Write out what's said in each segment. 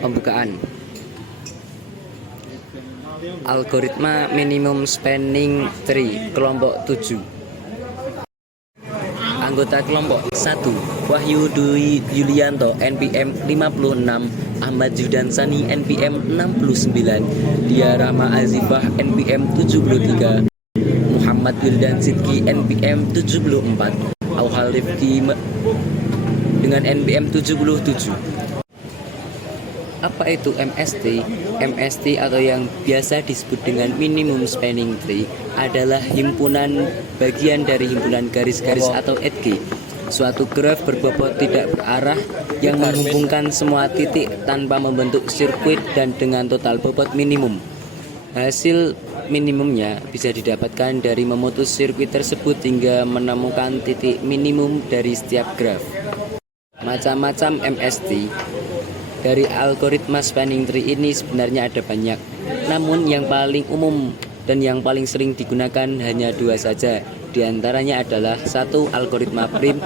Pembukaan. Algoritma minimum spanning tree kelompok 7. Anggota kelompok 1 Wahyu Dwi Yulianto NPM 56, Ahmad Judansani NPM 69, Dia Rahma Azifah NPM 73, Muhammad Wildan Sidki NPM 74, Auhal Rifki dengan NPM 77. Apa itu MST? MST atau yang biasa disebut dengan minimum spanning tree adalah himpunan bagian dari himpunan garis-garis atau edge. Suatu graf berbobot tidak berarah yang menghubungkan semua titik tanpa membentuk sirkuit dan dengan total bobot minimum. Hasil minimumnya bisa didapatkan dari memutus sirkuit tersebut hingga menemukan titik minimum dari setiap graf. Macam-macam MST dari algoritma spanning tree ini sebenarnya ada banyak, namun yang paling umum dan yang paling sering digunakan hanya dua saja. Di antaranya adalah satu algoritma prim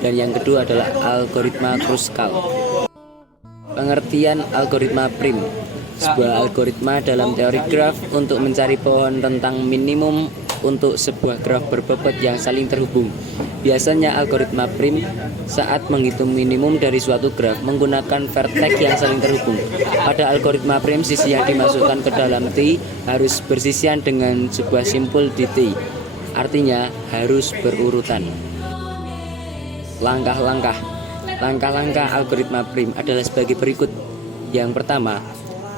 dan yang kedua adalah algoritma Kruskal. Pengertian algoritma prim: sebuah algoritma dalam teori graf untuk mencari pohon rentang minimum untuk sebuah graf berbobot yang saling terhubung. Biasanya algoritma prim saat menghitung minimum dari suatu graf menggunakan vertex yang saling terhubung. Pada algoritma prim, sisi yang dimasukkan ke dalam T harus bersisian dengan sebuah simpul di T. Artinya harus berurutan. Langkah-langkah algoritma prim adalah sebagai berikut. Yang pertama,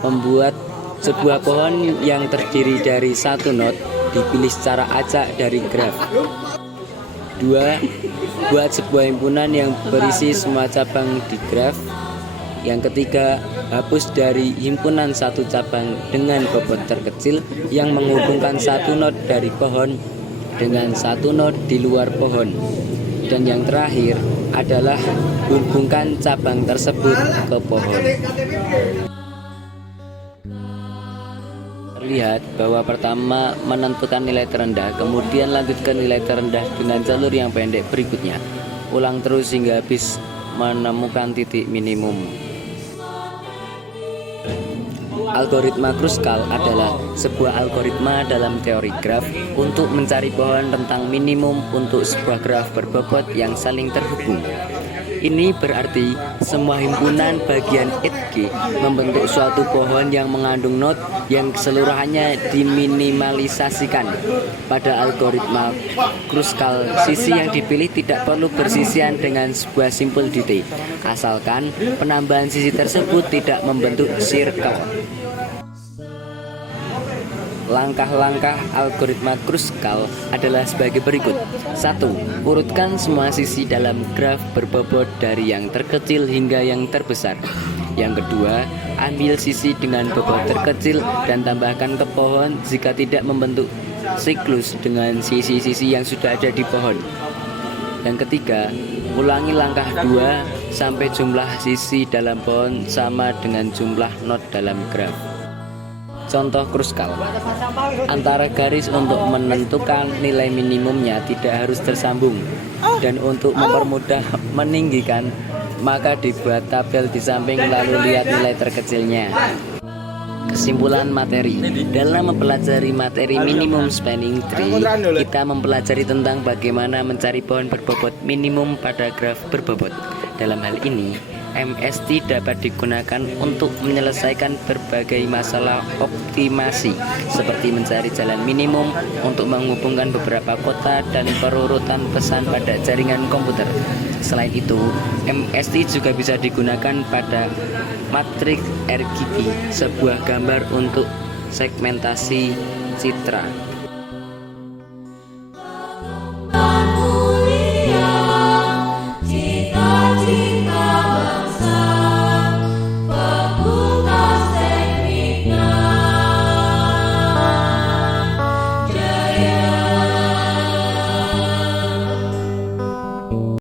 membuat sebuah pohon yang terdiri dari satu node dipilih secara acak dari graf. 2. Buat sebuah himpunan yang berisi semua cabang di graf. Yang ketiga, hapus dari himpunan satu cabang dengan bobot terkecil yang menghubungkan satu node dari pohon dengan satu node di luar pohon. Dan yang terakhir adalah hubungkan cabang tersebut ke pohon. Terlihat bahwa pertama menentukan nilai terendah, kemudian lanjut ke nilai terendah dengan jalur yang pendek berikutnya. Ulang terus hingga habis menemukan titik minimum. Algoritma Kruskal adalah sebuah algoritma dalam teori graf untuk mencari pohon rentang minimum untuk sebuah graf berbobot yang saling terhubung. Ini berarti semua himpunan bagian edge membentuk suatu pohon yang mengandung node yang keseluruhannya diminimalisasikan. Pada algoritma Kruskal, sisi yang dipilih tidak perlu bersisian dengan sebuah simpul di T, asalkan penambahan sisi tersebut tidak membentuk circle. Langkah-langkah algoritma Kruskal adalah sebagai berikut. 1. Urutkan semua sisi dalam graf berbobot dari yang terkecil hingga yang terbesar. Yang kedua, ambil sisi dengan bobot terkecil dan tambahkan ke pohon jika tidak membentuk siklus dengan sisi-sisi yang sudah ada di pohon. Yang ketiga, ulangi langkah 2 sampai jumlah sisi dalam pohon sama dengan jumlah node dalam graf. Contoh Kruskal. Antara garis untuk menentukan nilai minimumnya tidak harus tersambung. Dan untuk mempermudah meninggikan, maka dibuat tabel di samping lalu lihat nilai terkecilnya. Kesimpulan materi. Dalam mempelajari materi minimum spanning tree, kita mempelajari tentang bagaimana mencari pohon berbobot minimum pada graf berbobot. Dalam hal ini, MST dapat digunakan untuk menyelesaikan berbagai masalah optimasi, seperti mencari jalan minimum untuk menghubungkan beberapa kota dan perurutan pesan pada jaringan komputer. Selain itu, MST juga bisa digunakan pada matriks RGB, sebuah gambar untuk segmentasi citra.